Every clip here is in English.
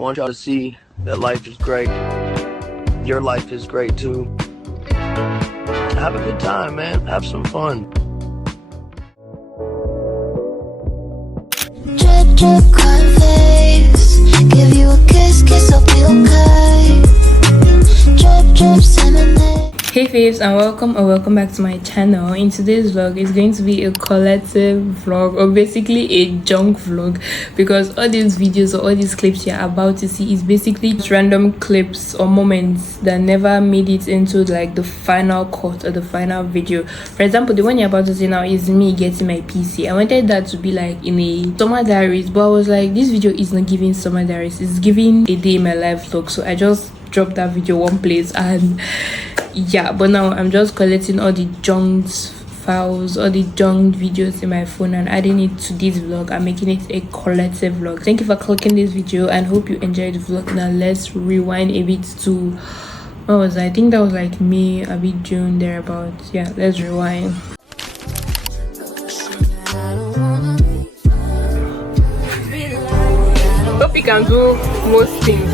I want y'all to see that life is great. Your life is great too. Have a good time, man. Have some fun. Drip, drip, conflicts. Give you a kiss, kiss, I'll be okay. Drip, drip, cinnamon. Hey faves, and welcome back to my channel. In today's vlog is going to be a collective vlog, or basically a junk vlog, because all these videos or all these clips you're about to see is basically just random clips or moments that never made it into like the final cut or the final video. For example, the one you're about to see now is me getting my PC. I wanted that to be like in a summer diaries, but I was like, this video is not giving summer diaries, it's giving a day in my life vlog. So I just dropped that video one place, and yeah, but now I'm just collecting all the junk files, all the junk videos in my phone and adding it to this vlog and making it a collective vlog. Thank you for clicking this video and hope you enjoyed the vlog. Now let's rewind a bit to, what was I think that was like May, a bit June, thereabouts. Yeah, let's rewind. Hope you can do most things.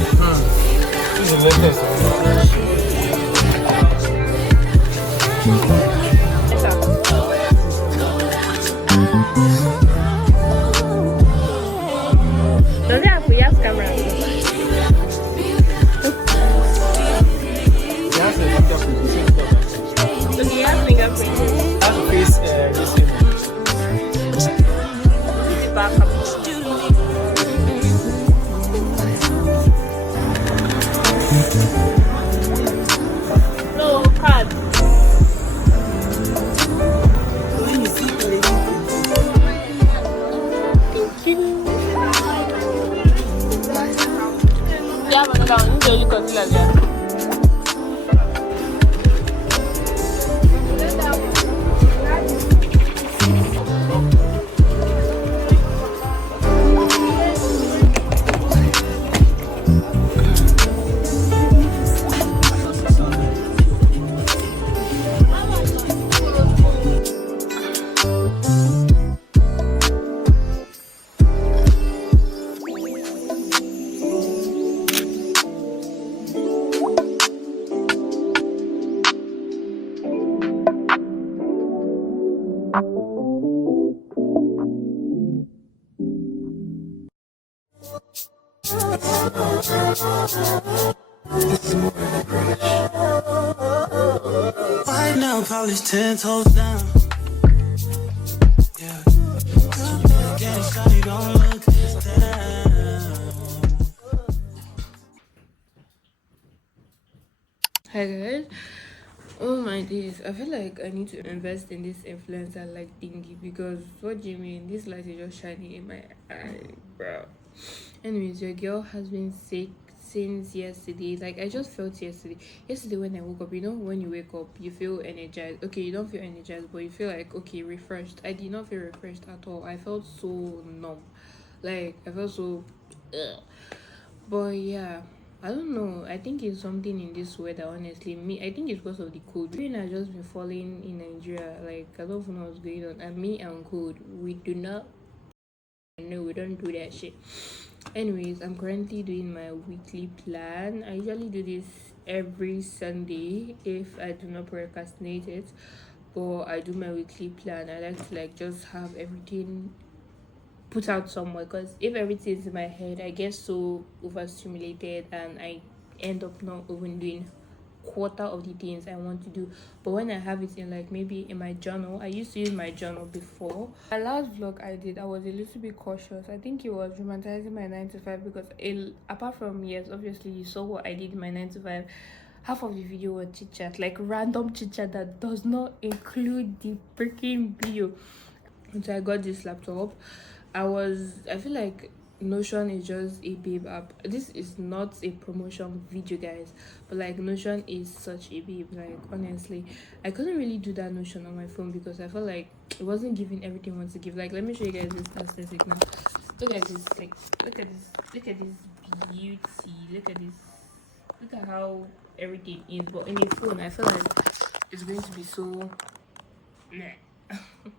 Does it have Kuya's camera? Okay, it has fingerprint. That's the face It's back up. No, card. Yeah, but I don't need to concealer there. Right now, probably 10 toes down. Yeah. Again, shawty, don't look down. Hi guys. Oh my days, I feel like I need to invest in this influencer like thingy, because what do you mean? This light is just shining in my eye, bro. Anyways, your girl has been sick since yesterday. Like, I just felt yesterday when I woke up, you know, when you wake up you feel energized. Okay, you don't feel energized, but you feel like, okay, refreshed. I did not feel refreshed at all. I felt so numb. Like, I felt so ugh. But yeah, I don't know. I think it's something in this weather, honestly. I think it's because of the cold. Rain has just been falling in Nigeria. Like, I don't know what's going on. And me and cold, we do not, no, we don't do that shit. Anyways, I'm currently doing my weekly plan. I usually do this every Sunday if I do not procrastinate it. But I do my weekly plan. I like to like just have everything put out somewhere, because if everything is in my head I get so overstimulated and I end up not even doing quarter of the things I want to do. But when I have it in like maybe in my journal, I used to use my journal before. My last vlog I did, I was a little bit cautious. I think it was romanticizing my 9 to 5, because apart from, yes, obviously you saw what I did in my 9 to 5, half of the video was chit chat, like random chit chat that does not include the freaking video. Until I got this laptop, I feel like Notion is just a babe app. This is not a promotion video, guys, but like Notion is such a babe. Like, honestly, I couldn't really do that Notion on my phone because I felt like it wasn't giving everything I want to give. Like, let me show you guys this aesthetic now. Look at this, like, look at this beauty, look at how everything is. But in a phone, I feel like it's going to be so meh.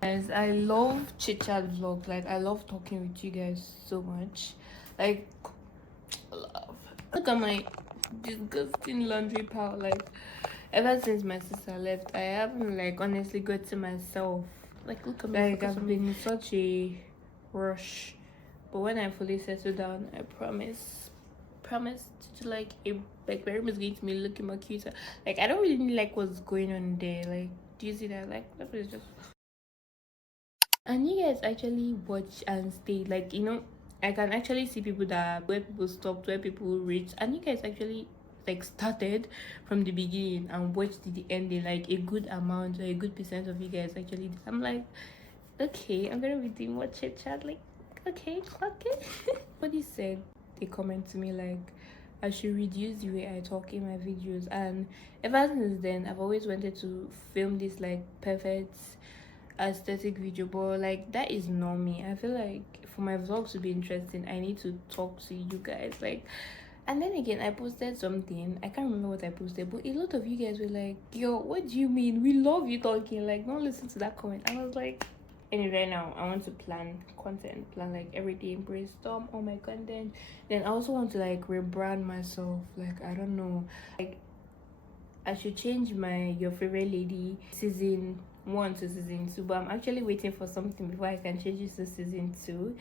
Guys, I love chit chat vlogs. Like, I love talking with you guys so much. Like, Love. Look at my disgusting laundry pile. Like, ever since my sister left, I haven't like honestly got to myself. Like, look at me. Like, I've been in such a rush. But when I fully settle down, I promise to like my room is going to be looking more cuter. Like, I don't really like what's going on there. Like, do you see that? Like, that was just. And you guys actually watch and stay. Like, you know, I can actually see people that where people stopped, where people reached, and you guys actually like started from the beginning and watched the ending. Like, a good amount or a good percent of you guys actually. I'm like, okay, I'm gonna be doing more chit chat. Like, okay, clock it. Somebody said, they comment to me like I should reduce the way I talk in my videos, and ever since then I've always wanted to film this like perfect aesthetic video, but like that is not me. I feel like for my vlogs to be interesting, I need to talk to you guys. Like, and then again, I posted something, I can't remember what I posted, but a lot of you guys were like, yo, what do you mean, we love you talking, like don't listen to that comment. I was like, anyway, right now I want to plan content, plan like every day, brainstorm all my content. Then I also want to like rebrand myself. Like, I don't know, like I should change my Yrfavlady season 1 to season 2, but I'm actually waiting for something before I can change it to season 2.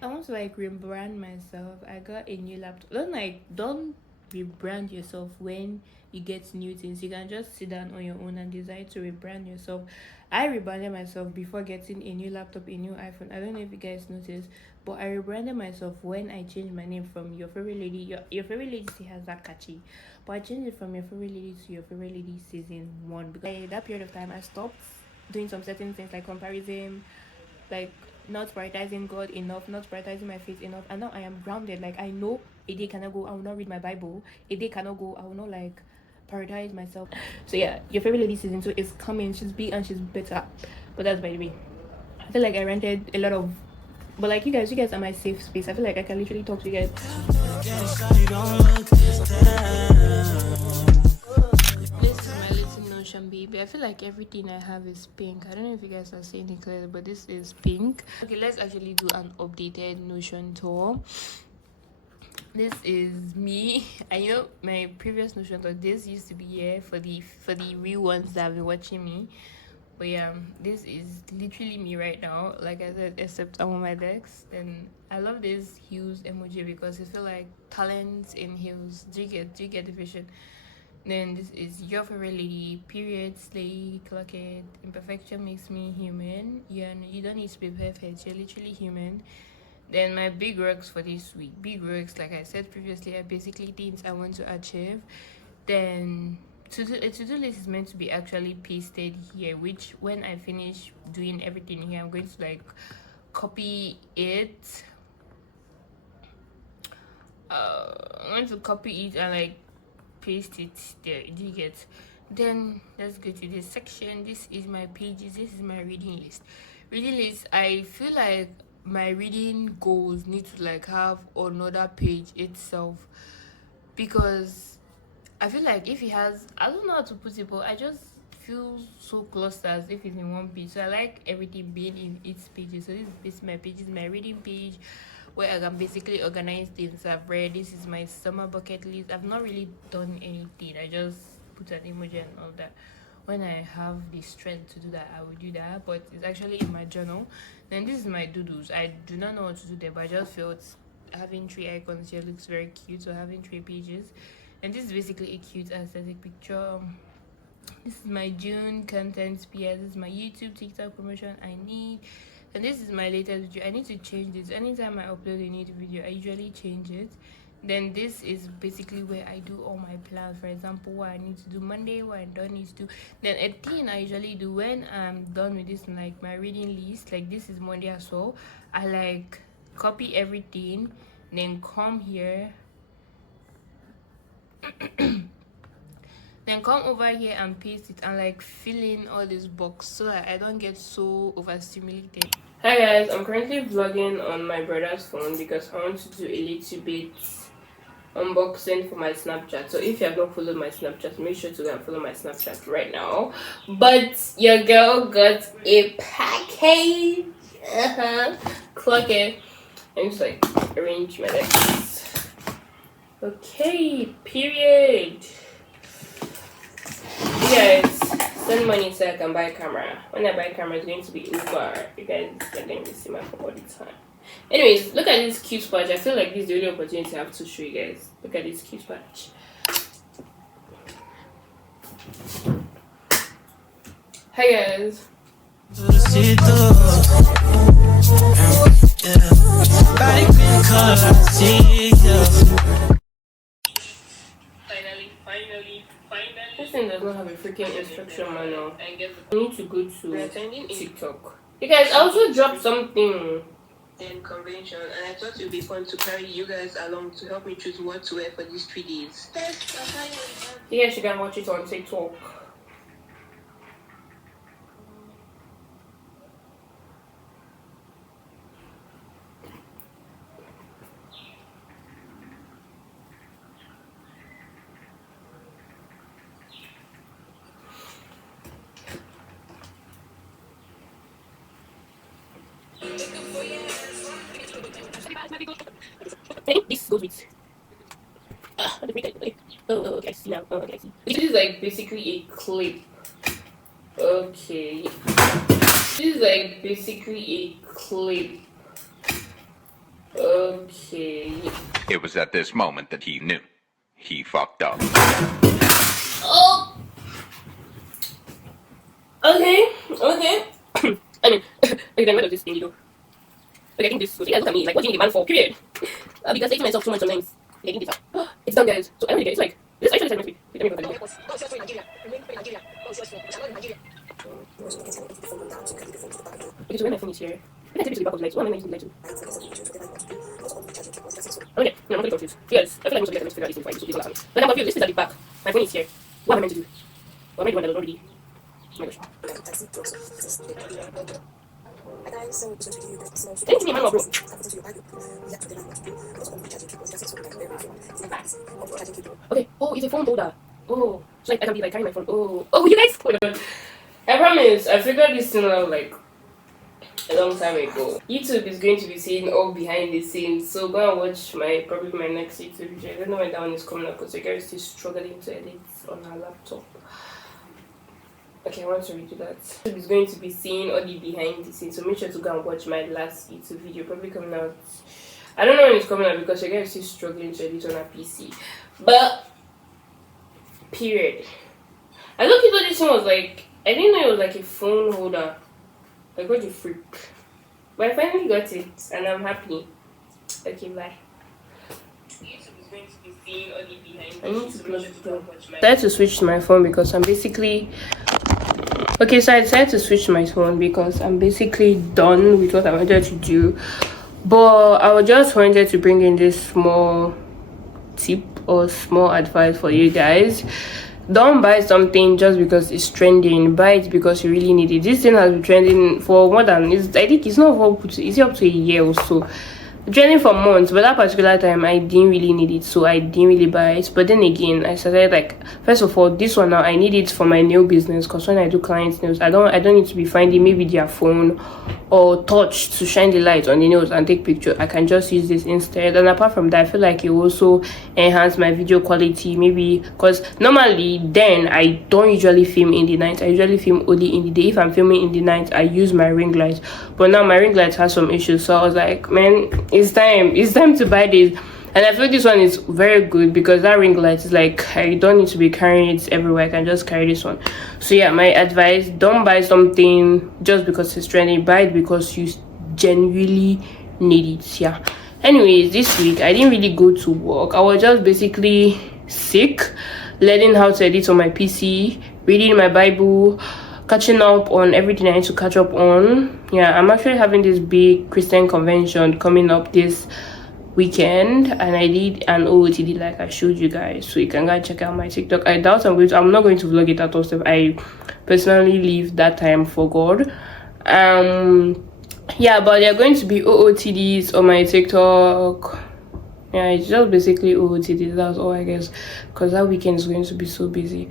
I want to like rebrand myself. I got a new laptop. Don't rebrand yourself when you get new things. You can just sit down on your own and decide to rebrand yourself. I rebranded myself before getting a new laptop, a new iPhone. I don't know if you guys noticed, but I rebranded myself when I changed my name from Yrfavlady. Yrfavlady still has that catchy, but I changed it from Yrfavlady to Yrfavlady season 1 because that period of time I stopped doing some certain things like comparison, like not prioritizing God enough, not prioritizing my faith enough, and now I am grounded. Like, I know a day cannot go I will not read my Bible, a day cannot go I will not like prioritize myself. So yeah, Yrfavlady season 2 is coming. She's big and she's better, but that's by the way. I feel like I rented a lot of, but like you guys are my safe space. I feel like I can literally talk to you guys. Baby, I feel like everything I have is pink. I don't know if you guys are seeing it clearly, but this is pink. Okay, let's actually do an updated Notion tour. This is me. I know my previous Notion tour, this used to be here for the real ones that have been watching me. But yeah, this is literally me right now, like I said, except I'm on my decks. And I love this heels emoji because I feel like talent in heels. Do you get the vision? Then this is Yrfavlady, period, slay, clock it. Imperfection makes me human. You don't need to be perfect, you're literally human. Then my big works for this week. Big works, like I said previously, are basically things I want to achieve. Then a to-do list is meant to be actually pasted here, which when I finish doing everything here, I'm going to like copy it. I'm going to copy it and like paste it there. Do you get? Then let's go to this section. This is my pages. This is my reading list. I feel like my reading goals need to like have another page itself, because I feel like if it has, I don't know how to put it, but I just feel so clustered as if it's in one page. So I like everything being in its pages. So this is my pages, my reading page, where I can basically organize things I've read. This is my summer bucket list. I've not really done anything. I just put an emoji and all that. When I have the strength to do that, I will do that. But it's actually in my journal. Then this is my doodles. I do not know what to do there, but I just felt having 3 icons here looks very cute. So having 3 pages. And this is basically a cute aesthetic picture. This is my June content PS. This is my YouTube, TikTok promotion I need. And this is my latest video. I need to change this. Anytime I upload a new video, I usually change it. Then this is basically where I do all my plans. For example, what I need to do Monday, what I don't need to do. Then a thing I usually do when I'm done with this, like my reading list, like this is Monday as well, I like copy everything, then come here, then come over here and paste it and like fill in all this box so that I don't get so overstimulated. Hi guys, I'm currently vlogging on my brother's phone because I want to do a little bit unboxing for my Snapchat. So if you have not followed my Snapchat, make sure to go and follow my Snapchat right now. But your girl got a package. Clock it. And just like arrange my decks. Okay, period. You guys, send money so I can buy a camera. When I buy a camera, it's going to be Uber. You guys are going to see my phone all the time. Anyways, look at this cute patch. I feel like this is the only opportunity I have to show you guys. Look at this cute patch. Hi guys. Finally. This thing does not have a freaking instruction manual. I need to go to TikTok. You guys, I also dropped something in convention, and I thought it would be fun to carry you guys along to help me choose what to wear for these 3 days. You guys, you can watch it on TikTok. This goes with okay, I see now. Okay, I see. This is like basically a clip. Okay. This is like basically a clip. Okay. It was at this moment that he knew. He fucked up. Oh! Okay. I mean, okay, then what does this thing do? Okay, I think this, look at me, like, what do you need a man for, period? Because I hate myself so much sometimes. I think it's done, guys. So I don't really get it. It's like, this actually next week. Let me go back. Okay, so when my phone is here, I think I take this to the back of the light. What am I using the light to? Okay, no, I'm not confused. Yes, I feel like most of you guys figure out this thing fine. But I'm confused. This is at the back. My phone is here. What am I meant to do? What am I doing that I don't already? Oh my gosh. Can you give me a manual, bro? Okay. Oh, it's a phone holder. Oh, so like I can be like carrying my phone. Oh, you guys. Oh my God. I promise. I figured this thing out like a long time ago. YouTube is going to be seeing all behind the scenes, so go and watch probably my next YouTube video. I don't know when that one is coming up because the girl is still struggling to edit on her laptop. Okay, I want to redo that. YouTube is going to be seeing all the behind the scenes, so make sure to go and watch my last YouTube video, probably coming out. I don't know when it's coming out because the girl is still struggling to edit on her PC. But period. I looked at this one was like, I didn't know it was like a phone holder. Like, what the freak? But I finally got it and I'm happy. Okay, bye. I need to close the door. I decided to switch to my phone because I'm basically so I decided to switch to my phone because I'm basically done with what I wanted to do. But I just wanted to bring in this small tip or small advice for you guys. Don't buy something just because it's trending. Buy it because you really need it. This thing has been trending for more than, I think it's not up to a year or so. Trending for months, but that particular time I didn't really need it, so I didn't really buy it. But then again, I started like, first of all, this one now I need it for my nail business, because when I do clients' nails, I don't need to be finding maybe their phone or touch to shine the light on the nails and take picture. I can just use this instead. And apart from that, I feel like it also enhance my video quality, maybe because normally then I don't usually film in the night. I usually film only in the day. If I'm filming in the night, I use my ring light, but now my ring light has some issues, so I was like, man, it's time to buy this. And I feel this one is very good because that ring light is like, I don't need to be carrying it everywhere. I can just carry this one. So yeah, my advice, don't buy something just because it's trending. Buy it because you genuinely need it. Yeah, anyways, this week I didn't really go to work. I was just basically sick, learning how to edit on my PC, reading my Bible, catching up on everything I need to catch up on. Yeah, I'm actually having this big Christian convention coming up this weekend, and I did an OOTD like I showed you guys, so you can go check out my TikTok. I doubt I'm not going to vlog it at all. So I personally leave that time for God. Yeah, but there are going to be OOTDs on my TikTok. Yeah, it's just basically OOTDs, that's all I guess, because that weekend is going to be so busy.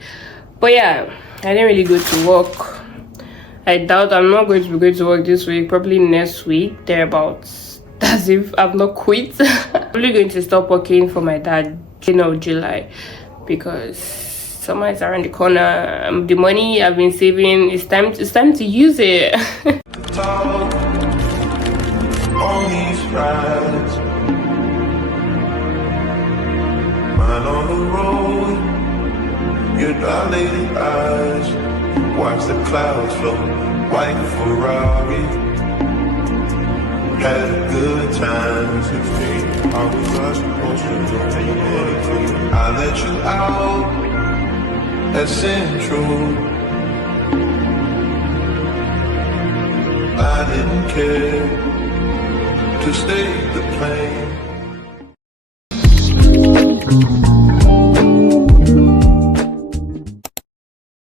But yeah, I didn't really go to work. I doubt I'm not going to be going to work this week, probably next week, thereabouts. As if I've not quit. I'm really going to stop working for my dad of July, because summer is around the corner. The money I've been saving, it's time to use it. Talk on these rides, mine on the road, your dilated eyes, watch the clouds float, white Ferrari. Had a good time, 16. I was not supposed to do anything. I let you out at Central. I didn't care to stay the plane.